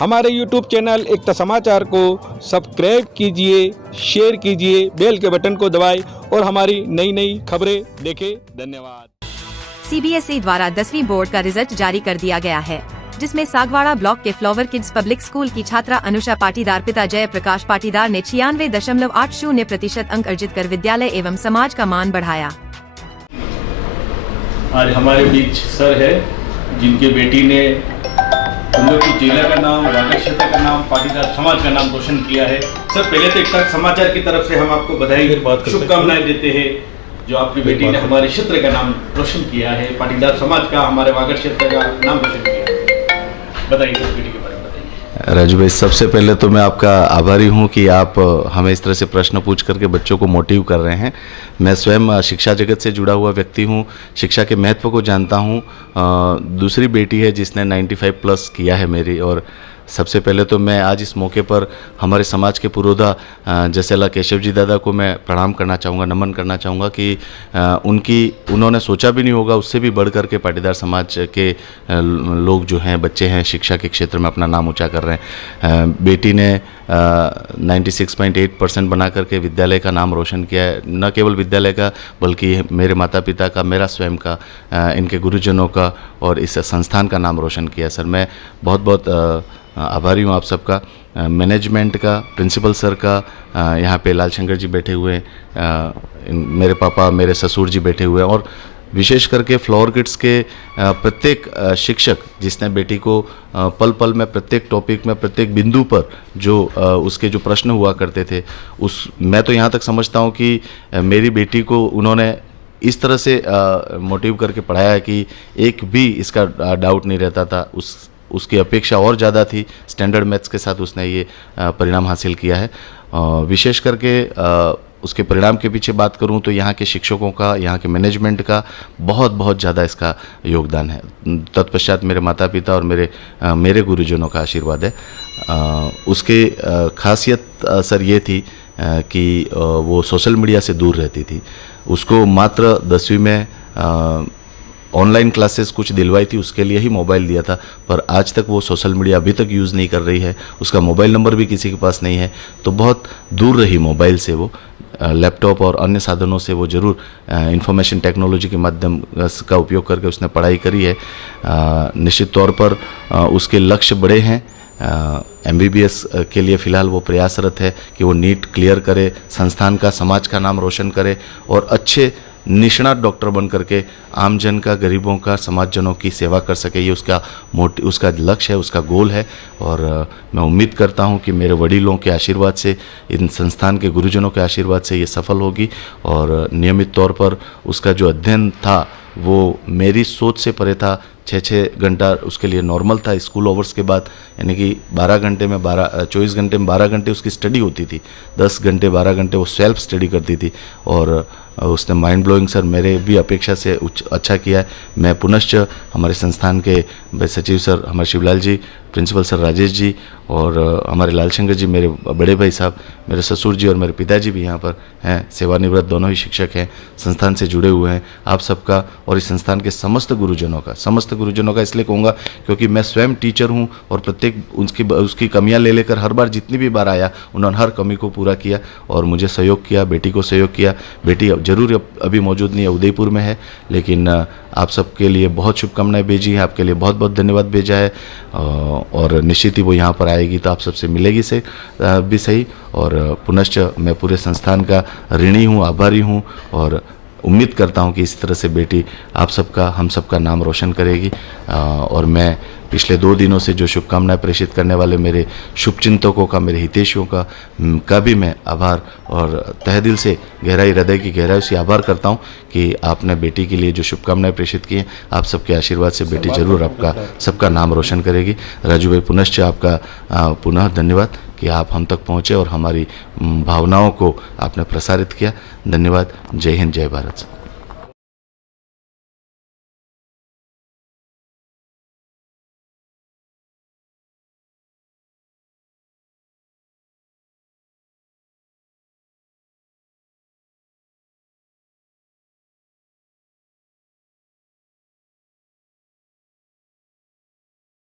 हमारे YouTube channel एकता समाचार को सब्सक्राइब कीजिए, शेयर कीजिए, बेल के बटन को दबाएं और हमारी नई नई खबरें देखें। धन्यवाद। CBSE द्वारा 10वीं बोर्ड का रिजल्ट जारी कर दिया गया है, जिसमें सागवाड़ा ब्लॉक के फ्लावर किड्स पब्लिक स्कूल की छात्रा अनुषा पाटीदार पिता जय प्रकाश पाटीदार ने 96.80% अंक अर्जित कर विद्यालय एवं समाज का मान बढ़ाया। आज हमारे बीच सर है जिनके बेटी ने कुंदरपुर जिला का नाम, वागड़ क्षेत्र का नाम, पाटीदार समाज का नाम रोशन किया है। सर पहले तो एकता समाचार की तरफ से हम आपको बधाई शुभकामनाएं देते हैं जो आपकी बेटी ने हमारे क्षेत्र का नाम रोशन किया है, पाटीदार समाज का, हमारे वागड़ क्षेत्र का नाम रोशन किया है। बताइए सर बेटी के बारे में बताइए। राजू भाई, सबसे पहले तो मैं आपका आभारी हूं कि आप हमें इस तरह से प्रश्न पूछ करके बच्चों को मोटिव कर रहे हैं। मैं स्वयं शिक्षा जगत से जुड़ा हुआ व्यक्ति हूं, शिक्षा के महत्व को जानता हूं। दूसरी बेटी है जिसने 95+ किया है मेरी, और सबसे पहले तो मैं आज इस मौके पर हमारे समाज के पुरोधा जसेला केशव जी दादा को मैं प्रणाम करना चाहूँगा, नमन करना चाहूँगा कि उन्होंने सोचा भी नहीं होगा, उससे भी बढ़ कर के पाटीदार समाज के लोग जो हैं, बच्चे हैं, शिक्षा के क्षेत्र में अपना नाम ऊंचा कर रहे हैं। बेटी ने 96.8% बना करके विद्यालय का नाम रोशन किया है। न केवल विद्यालय का बल्कि मेरे माता पिता का, मेरा स्वयं का, इनके गुरुजनों का और इस संस्थान का नाम रोशन किया। सर मैं बहुत बहुत आभारी हूँ आप सबका, मैनेजमेंट का, प्रिंसिपल सर का, यहाँ पे लाल शंकर जी बैठे हुए हैं, मेरे पापा, मेरे ससुर जी बैठे हुए हैं, और विशेष करके फ्लावर किड्स के प्रत्येक शिक्षक जिसने बेटी को पल पल में, प्रत्येक टॉपिक में, प्रत्येक बिंदु पर जो उसके जो प्रश्न हुआ करते थे, मैं तो यहाँ तक समझता हूँ कि मेरी बेटी को उन्होंने इस तरह से मोटिव करके पढ़ाया है कि एक भी इसका डाउट नहीं रहता था। उसकी अपेक्षा और ज़्यादा थी। स्टैंडर्ड मैथ्स के साथ उसने ये परिणाम हासिल किया है। विशेष करके उसके परिणाम के पीछे बात करूं तो यहाँ के शिक्षकों का, यहाँ के मैनेजमेंट का बहुत बहुत ज़्यादा इसका योगदान है। तत्पश्चात मेरे माता पिता और मेरे गुरुजनों का आशीर्वाद है। उसकी खासियत सर ये थी कि वो सोशल मीडिया से दूर रहती थी। उसको मात्र 10वीं में ऑनलाइन क्लासेस कुछ दिलवाई थी, उसके लिए ही मोबाइल दिया था, पर आज तक वो सोशल मीडिया अभी तक यूज़ नहीं कर रही है। उसका मोबाइल नंबर भी किसी के पास नहीं है, तो बहुत दूर रही मोबाइल से। वो लैपटॉप और अन्य साधनों से वो ज़रूर इंफॉर्मेशन टेक्नोलॉजी के माध्यम का उपयोग करके उसने पढ़ाई करी है। निश्चित तौर पर उसके लक्ष्य बड़े हैं। MBBS के लिए फ़िलहाल वो प्रयासरत है कि वो नीट क्लियर करे, संस्थान का, समाज का नाम रोशन करे और अच्छे निष्णात डॉक्टर बन करके आमजन का, गरीबों का, समाजजनों की सेवा कर सके। ये उसका लक्ष्य है, उसका गोल है। और मैं उम्मीद करता हूँ कि मेरे वडीलों के आशीर्वाद से, इन संस्थान के गुरुजनों के आशीर्वाद से ये सफल होगी। और नियमित तौर पर उसका जो अध्ययन था वो मेरी सोच से परे था। 6 घंटा उसके लिए नॉर्मल था स्कूल ओवर्स के बाद, यानी कि 24 घंटे में 12 घंटे उसकी स्टडी होती थी। 10 घंटे 12 घंटे वो सेल्फ स्टडी करती थी और उसने माइंड ब्लोइंग सर मेरे भी अपेक्षा से अच्छा किया है। मैं पुनश्च हमारे संस्थान के सचिव सर हमारे शिवलाल जी, प्रिंसिपल सर राजेश जी और हमारे लाल शंकर जी, मेरे बड़े भाई साहब, मेरे ससुर जी और मेरे पिताजी भी यहाँ पर हैं, सेवानिवृत्त दोनों ही शिक्षक हैं, संस्थान से जुड़े हुए हैं। आप सबका और इस संस्थान के समस्त गुरुजनों का इसलिए कहूँगा क्योंकि मैं स्वयं टीचर हूँ और प्रत्येक उसकी कमियाँ ले लेकर हर बार जितनी भी बार आया उन्होंने हर कमी को पूरा किया और मुझे सहयोग किया, बेटी को सहयोग किया। बेटी ज़रूर अभी मौजूद नहीं है, उदयपुर में है, लेकिन आप सबके लिए बहुत शुभकामनाएं भेजी हैं, आपके लिए बहुत बहुत धन्यवाद भेजा है। और निश्चित ही वो यहाँ पर आएगी तो आप सबसे मिलेगी से भी सही। और पुनश्च मैं पूरे संस्थान का ऋणी हूँ, आभारी हूँ और उम्मीद करता हूँ कि इस तरह से बेटी आप सबका, हम सबका नाम रोशन करेगी। और मैं पिछले 2 दिनों से जो शुभकामनाएं प्रेषित करने वाले मेरे शुभचिंतकों का, मेरे हितैषियों का भी मैं आभार और तहे दिल से हृदय की गहराई से आभार करता हूं कि आपने बेटी के लिए जो शुभकामनाएं प्रेषित की हैं, आप सबके आशीर्वाद से बेटी जरूर आपका सबका नाम रोशन करेगी। राजू भाई, पुनश्च आपका पुनः धन्यवाद कि आप हम तक पहुँचे और हमारी भावनाओं को आपने प्रसारित किया। धन्यवाद। जय हिंद, जय भारत।